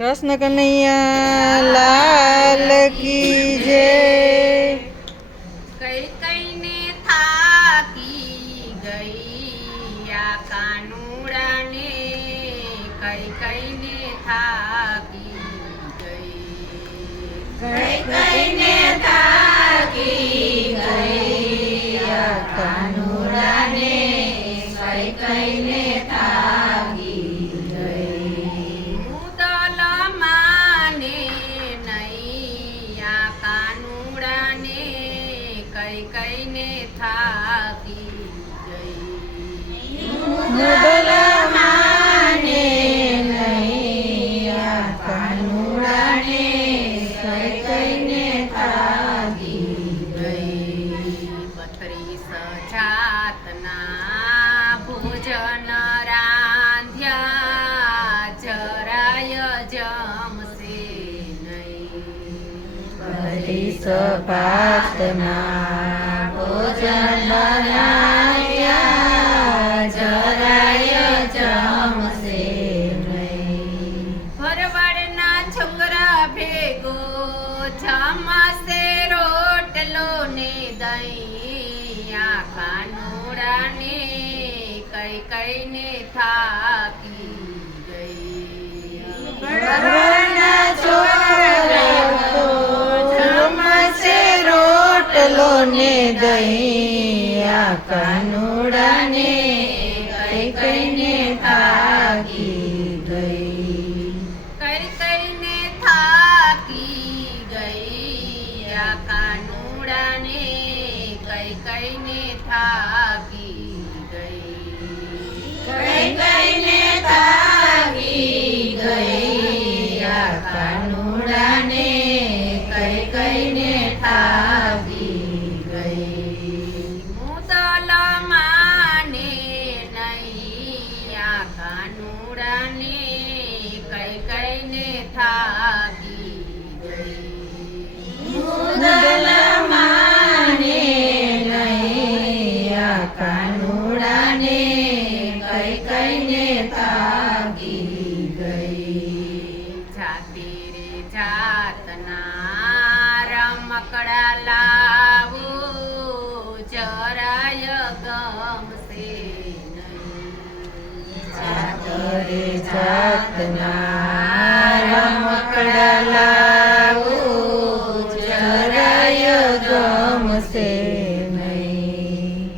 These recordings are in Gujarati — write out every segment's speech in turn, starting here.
કૃષ્ણ કનૈયા લાલ કી જય. કઈ કઈને થાકી ગઈ આ કાનુડાને? કઈ કઈને થાકી ગઈ? કઈ કઈને થાકી ગઈ આ કાનુડાને? કઈ હરીશ ભાતના ભોજન રાયા જરાય જમશે નહીં ભરવાડના છોકરા ભેગો જમશે રોટલો ને દહીં આ કાનુડાને કઈ કઈને થાકી ગઈ ને આ કાનુડાને કઈ કઈને થાકી ગઈ? કઈ કઈને થાકી ગઈ આ કાનુડાને કઈ કઈને થાકી ગઈ? કઈ કઈને રમકડા લાવો જરાય ગમશે જાતરે જાતના રમકડા લાવો જરાય ગમશે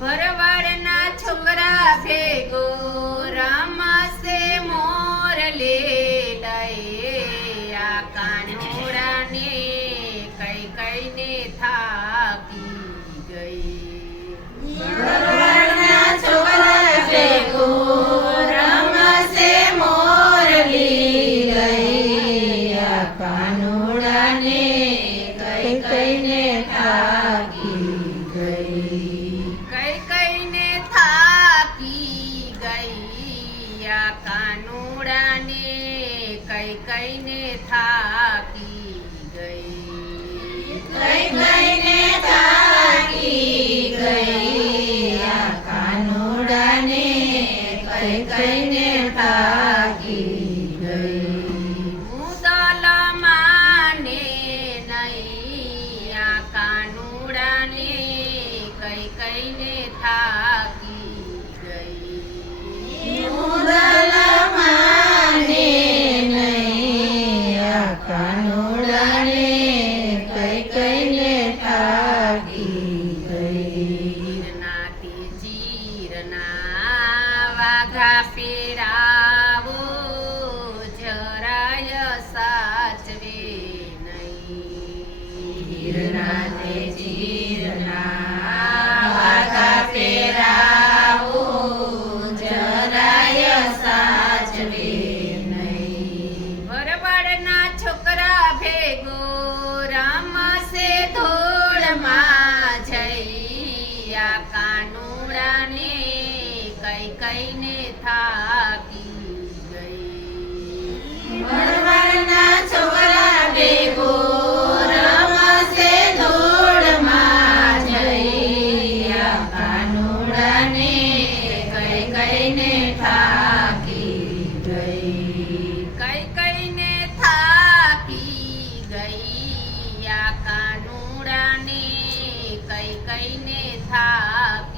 ભરવાડના છોકરા ભેગો રમશે મોરલી લઈ આ કાનુડાને કઈ કઈને થાકી ગઈ. કાનુડાને કઈ કઈને થાકી કઈ કઈ જીરના વાઘા કઈને થાકી ગઈ. ભણવાના છોકરા ભેગો રમશે દોડમાં જઈ. કાનોડાને કઈ કઈને થાકી ગઈ. કઈ કઈને થાકી થાકી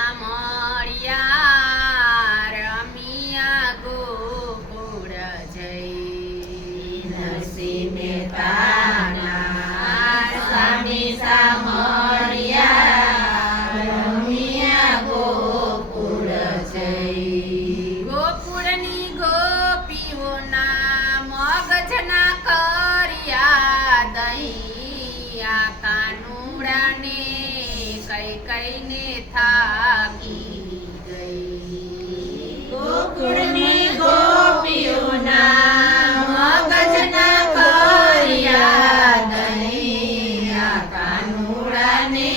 amor. કઈ કઈને થાકી ગઈ. ગોકુળની ગોપીઓના મગજના કર્યા નહીં. કાનુડાને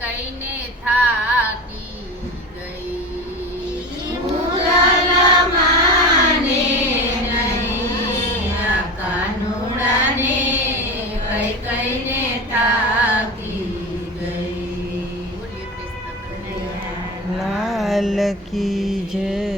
કઈને થાકી ગઈ. મુરલમાને નહીં આ કાનુડાને કઈ કઈને થાકી ગઈ. લાલ કી જય.